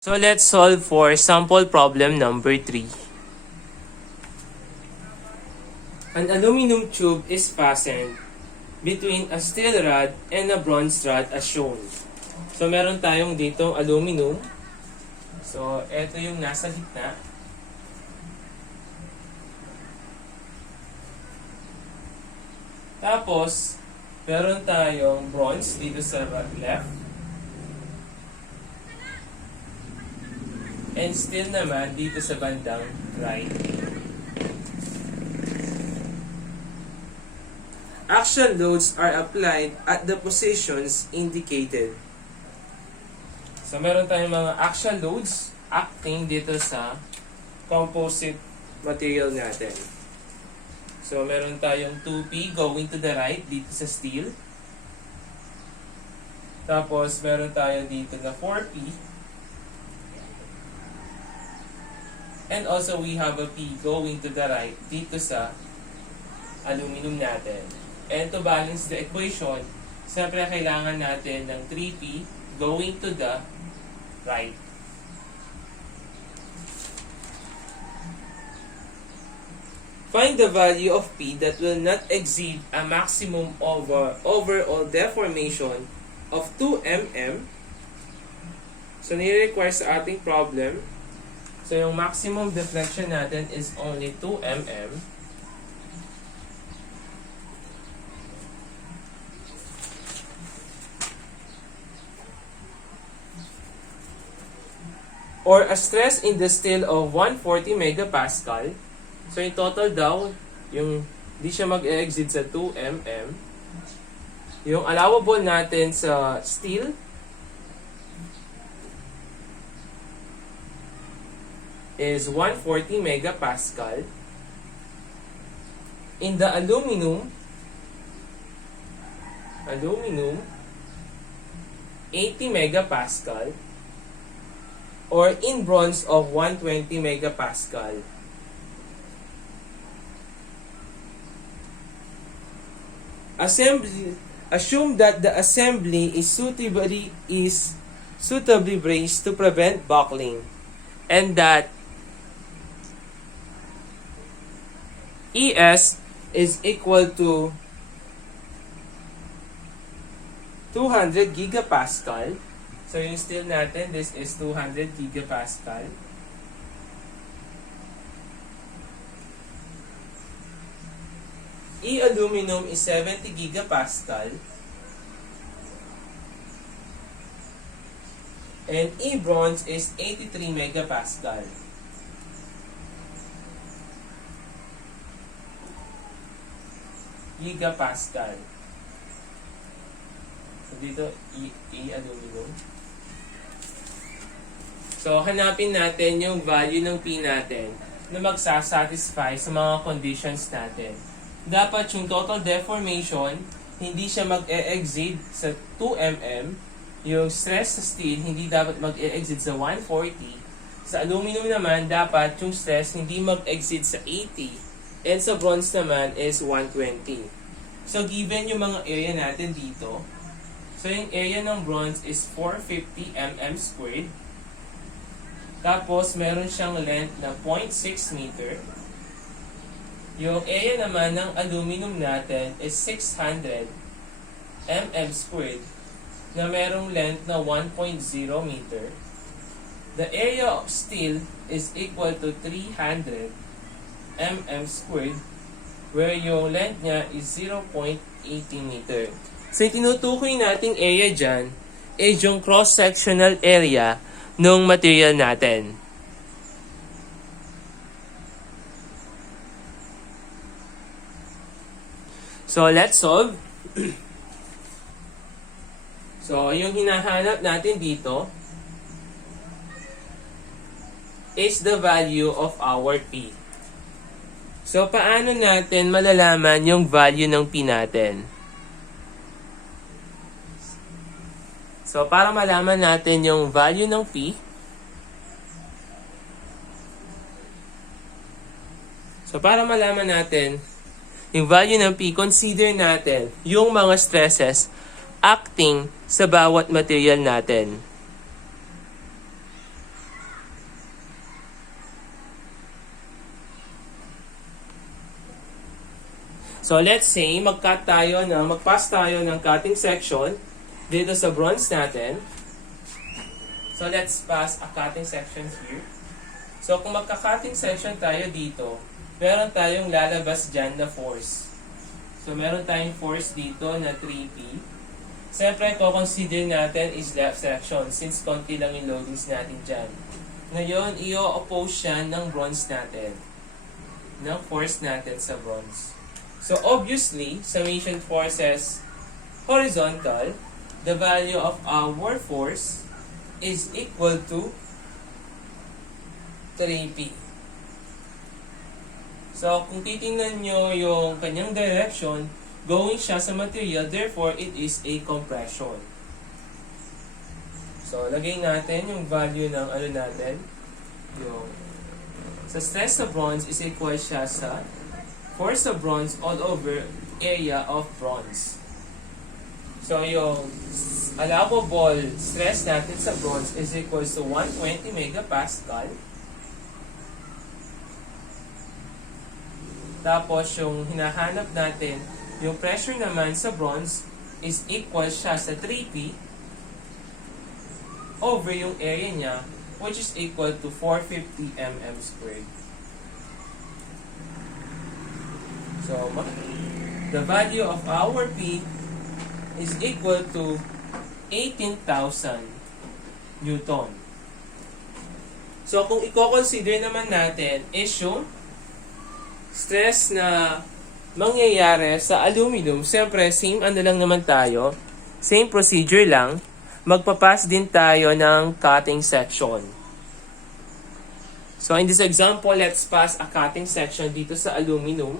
So let's solve for sample problem number 3. An aluminum tube is fastened between a steel rod and a bronze rod as shown. So meron tayong ditong aluminum. So ito yung nasa gitna. Tapos meron tayong bronze dito sa left. And steel naman dito sa bandang right. Action loads are applied at the positions indicated. So meron tayong mga action loads acting dito sa composite material natin. So meron tayong 2P going to the right dito sa steel. Tapos meron tayo dito na 4P. And also, we have a P going to the right dito sa aluminum natin. And to balance the equation, siyempre kailangan natin ng 3P going to the right. Find the value of P that will not exceed a maximum overall deformation of 2 mm. So, nire-require sa ating problem. So, yung maximum deflection natin is only 2 mm. Or a stress in the steel of 140 megapascal. So, in total daw, yung di siya mag-exceed sa 2 mm. Yung allowable natin sa steel is 140 megapascal. In the aluminum 80 megapascal, or in bronze of 120 megapascal. Assume that the assembly is suitably braced to prevent buckling, and that ES is equal to 200 gigapascal. So yung steel natin, this is 200 gigapascal. E aluminum is 70 gigapascal. And E bronze is 83 megapascal. Gigapascal. So dito, E aluminum. So, hanapin natin yung value ng P natin na magsasatisfy sa mga conditions natin. Dapat yung total deformation, hindi siya mag-e-exceed sa 2 mm. Yung stress sa steel, hindi dapat mag-e-exceed sa 140. Sa aluminum naman, dapat yung stress hindi mag-exceed sa 80. And sa bronze naman is 120. So, given yung mga area natin dito, so yung area ng bronze is 450 mm squared. Tapos, meron siyang length na 0.6 meter. Yung area naman ng aluminum natin is 600 mm squared na merong length na 1.0 meter. The area of steel is equal to 300 mm squared, where yung length niya is 0.80 meter. So, yung tinutukoy nating area dyan is yung cross-sectional area ng material natin. So, let's solve. So, yung hinahanap natin dito is the value of our P. So, paano natin malalaman yung value ng P natin? So, para malaman natin yung value ng P, yung value ng P, consider natin yung mga stresses acting sa bawat material natin. So let's say, mag-pass tayo ng cutting section dito sa bronze natin. So let's pass a cutting section here. So kung magka-cutting section tayo dito, meron tayong lalabas dyan na force. So meron tayong force dito na 3P. Siyempre, consider natin is left section since konti lang yung loadings natin dyan. Ngayon, i-oppose siya ng bronze natin. Ng force natin sa bronze. So obviously, summation forces horizontal, the value of our force is equal to 3P. So kung titingnan nyo yung kanyang direction, going siya sa material, therefore it is a compression. So lagay natin yung value ng natin, yung sa stress sa bronze is equal siya sa force sa bronze all over area of bronze. So yung allowable stress natin sa bronze is equal to 120 megapascal. Tapos yung hinahanap natin, yung pressure naman sa bronze is equal siya sa 3P over yung area niya, which is equal to 450 mm squared. So, the value of our P is equal to 18,000 Newton. So, kung i-consider naman natin is yung stress na mangyayari sa aluminum, siyempre, same lang naman tayo. Same procedure lang. Magpapass din tayo ng cutting section. So, in this example, let's pass a cutting section dito sa aluminum.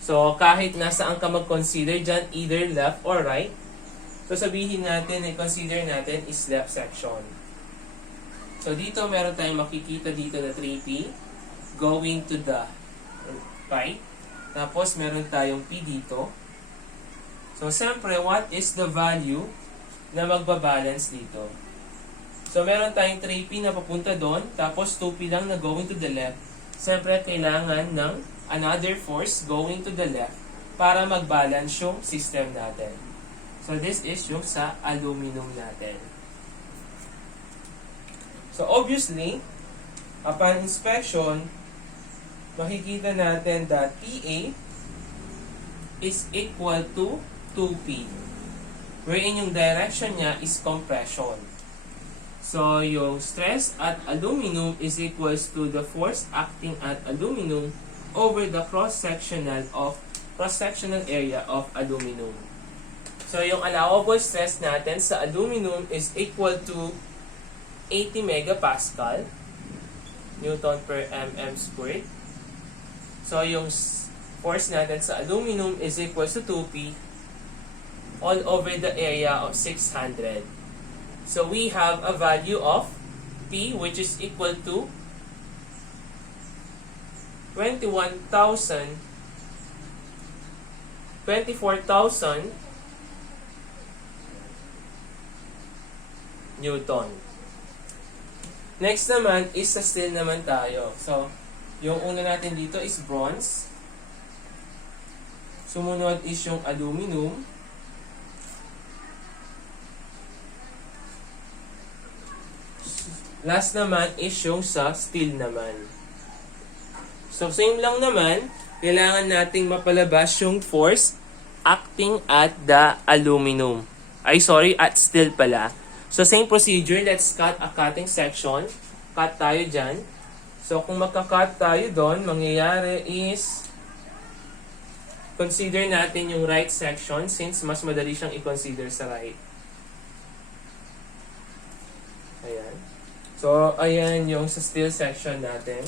So, kahit nasaan ka mag-consider dyan, either left or right, so sabihin natin, i-consider natin is left section. So, dito meron tayong makikita dito na 3P going to the right. Tapos, meron tayong P dito. So, siyempre, what is the value na magbabalance dito? So, meron tayong 3P na papunta doon, tapos 2P lang na going to the left. Siyempre, kailangan ng another force going to the left para mag-balance yung system natin. So, this is yung sa aluminum natin. So, obviously, upon inspection, makikita natin that PA is equal to 2P, wherein yung direction niya is compression. So, yung stress at aluminum is equals to the force acting at aluminum over the cross-sectional area of aluminum. So, yung allowable stress natin sa aluminum is equal to 80 megapascal Newton per mm squared. So, yung force natin sa aluminum is equal to 2P all over the area of 600. So, we have a value of P which is equal to 24,000 Newton. Next naman is sa steel naman tayo. So, yung una natin dito is bronze. Sumunod is yung aluminum. Last naman is yung sa steel naman. So, same lang naman. Kailangan nating mapalabas yung force acting at the aluminum. At steel pala. So, same procedure. Let's cut a cutting section. Cut tayo dyan. So, kung magka-cut tayo doon, mangyayari is consider natin yung right section since mas madali siyang i-consider sa right. Ayan. So, ayan yung sa steel section natin.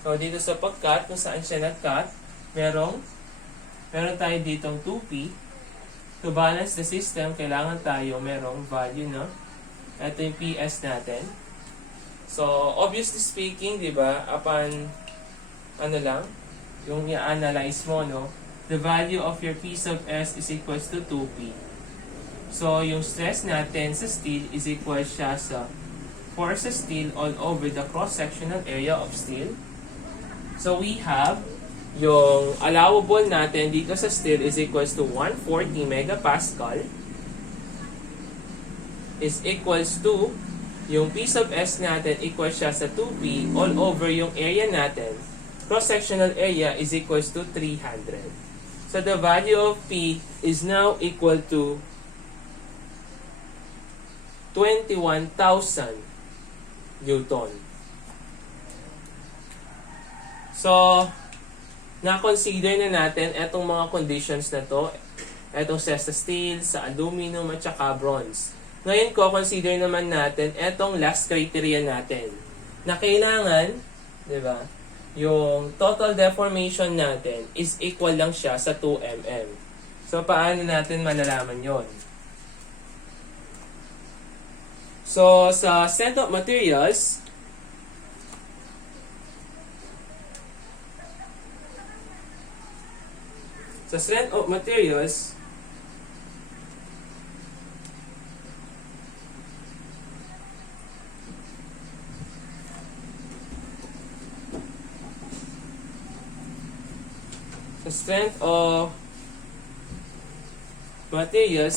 So, dito sa pag-cut, kung saan siya nag-cut, meron tayo ditong 2P. To balance the system, kailangan tayo merong value na ito yung PS natin. So, obviously speaking, di ba, upon yung i-analyze mo, no, the value of your P sub S is equals to 2P. So, yung stress natin sa steel is equal siya sa force sa steel all over the cross-sectional area of steel. So, we have yung allowable natin dito sa steel is equals to 140 megapascal is equals to yung piece of S natin equals siya sa 2P all over yung area natin. Cross-sectional area is equals to 300. So the value of P is now equal to 21,000 Newton. So, na-consider na natin etong mga conditions na to, etong sa steel, sa aluminum at saka bronze. Ngayon ko, consider naman natin etong last criteria natin na kailangan, di ba, yung total deformation natin is equal lang siya sa 2 mm. So, paano natin malalaman yon? So, sa strength of materials,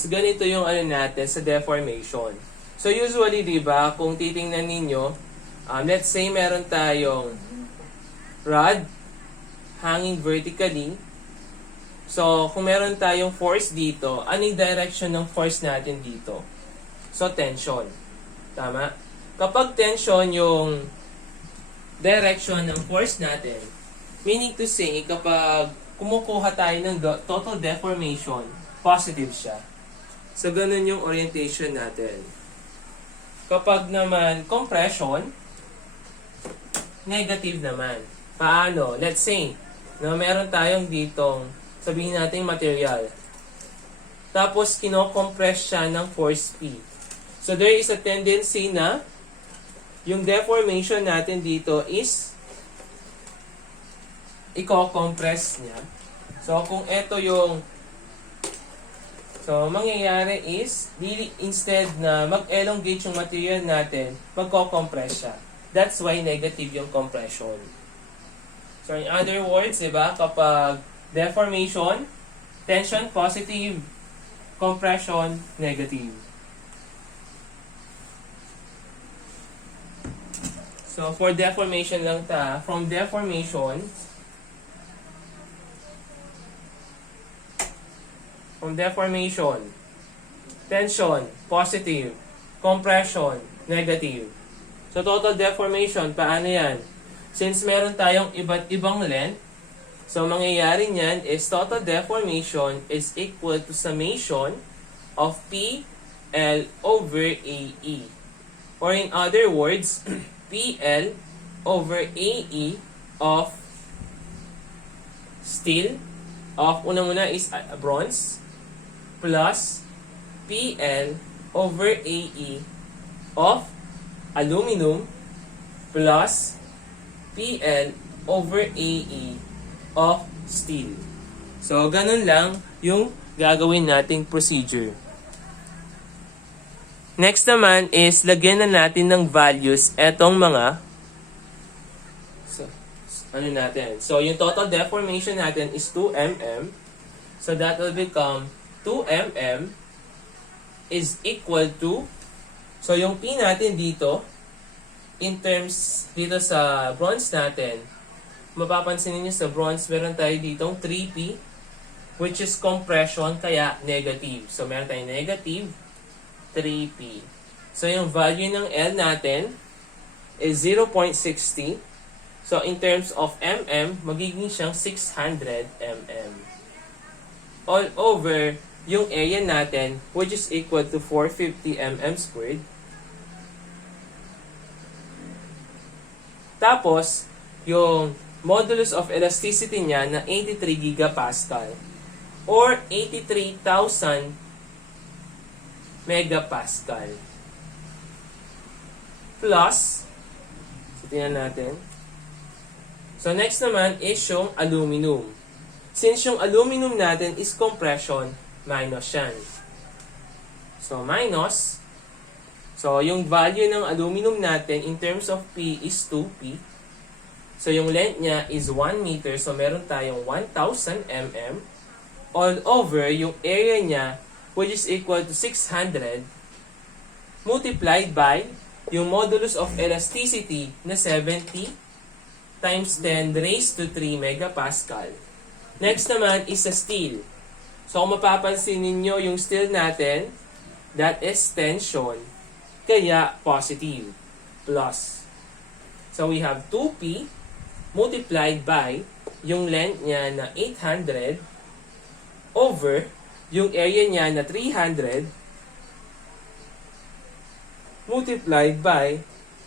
ganito yung ano natin sa deformation. So usually, di ba, kung titingnan ninyo, let's say meron tayong rod hanging vertically. So, kung meron tayong force dito, ano yung direction ng force natin dito? So, tension. Tama? Kapag tension yung direction ng force natin, meaning to say, kapag kumukuha tayo ng total deformation, positive siya. So, ganun yung orientation natin. Kapag naman compression, negative naman. Paano? Let's say, na meron tayong ditong, sabihin natin material. Tapos, kinocompress siya ng force P. So, there is a tendency na yung deformation natin dito is i-compress niya. So, kung ito yung mangyayari is, instead na mag-elongate yung material natin, magko-compress siya. That's why negative yung compression. So, in other words, diba, kapag deformation, tension, positive, compression, negative. So, for deformation lang from deformation, tension, positive, compression, negative. So, total deformation, paano yan? Since meron tayong iba't ibang length, so mangyayari niyan is total deformation is equal to summation of PL over AE. Or in other words, PL over AE of steel, una is bronze, plus PL over AE of aluminum plus PL over AE of steel. So, ganun lang yung gagawin nating procedure. Next naman is lagyan na natin ng values etong mga So, yung total deformation natin is 2 mm. So, that will become 2 mm is equal to, so yung P natin dito, in terms dito sa bronze natin, mapapansin niyo sa bronze, meron tayo ditong 3P, which is compression, kaya negative. So, meron tayong negative 3P. So, yung value ng L natin is 0.60. So, in terms of mm, magiging siyang 600 mm. All over yung area natin, which is equal to 450 mm squared. Tapos, yung modulus of elasticity niya na 83 gigapascal or 83,000 megapascal. Plus, so tingnan natin. So, next naman is yung aluminum. Since yung aluminum natin is compression, minus yan. So, minus. So, yung value ng aluminum natin in terms of P is 2P. So, yung length niya is 1 meter. So, meron tayong 1,000 mm all over yung area niya, which is equal to 600 multiplied by yung modulus of elasticity na 70 times 10 raised to 3 megapascal. Next naman is sa steel. So, kung mapapansin ninyo yung steel natin, that is tension. Kaya, positive. Plus. So, we have 2P multiplied by yung length niya na 800 over yung area niya na 300 multiplied by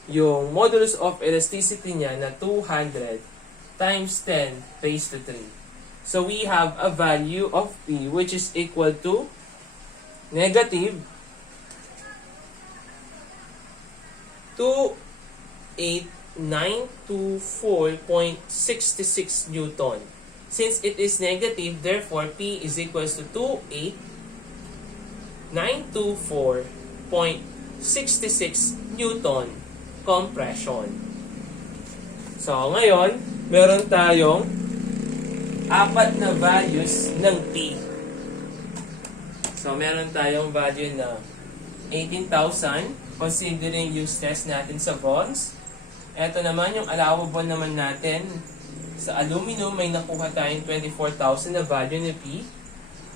yung modulus of elasticity niya na 200 times 10 raised to 3. So, we have a value of P which is equal to negative 28924.66 Newton. Since it is negative, therefore, P is equals to 28924.66 Newton compression. So, ngayon, meron tayong apat na values ng P. So, meron tayong value na 18,000, considering yung stress natin sa bonds. Ito naman yung allowable naman natin. Sa aluminum, may nakuha tayong 24,000 na value ni P.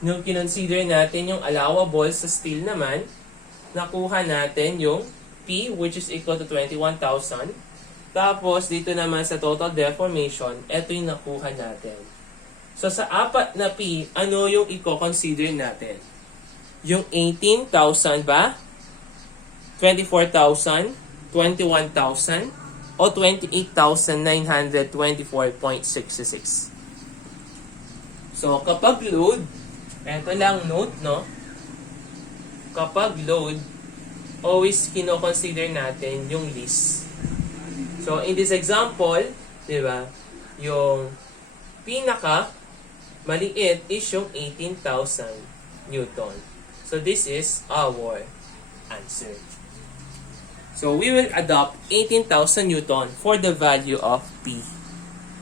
Nung kinonsider natin yung allowable sa steel naman, nakuha natin yung P, which is equal to 21,000. Tapos, dito naman sa total deformation, ito yung nakuha natin. So, sa apat na P, ano yung i-consider natin? Yung 18,000 ba? 24,000? 21,000? O 28,924.66? So, kapag load, eto lang note, no? Kapag load, always kino-consider natin yung least. So, in this example, di ba, yung pinaka maliit is yung 18,000 Newton. So, this is our answer. So, we will adopt 18,000 Newton for the value of P.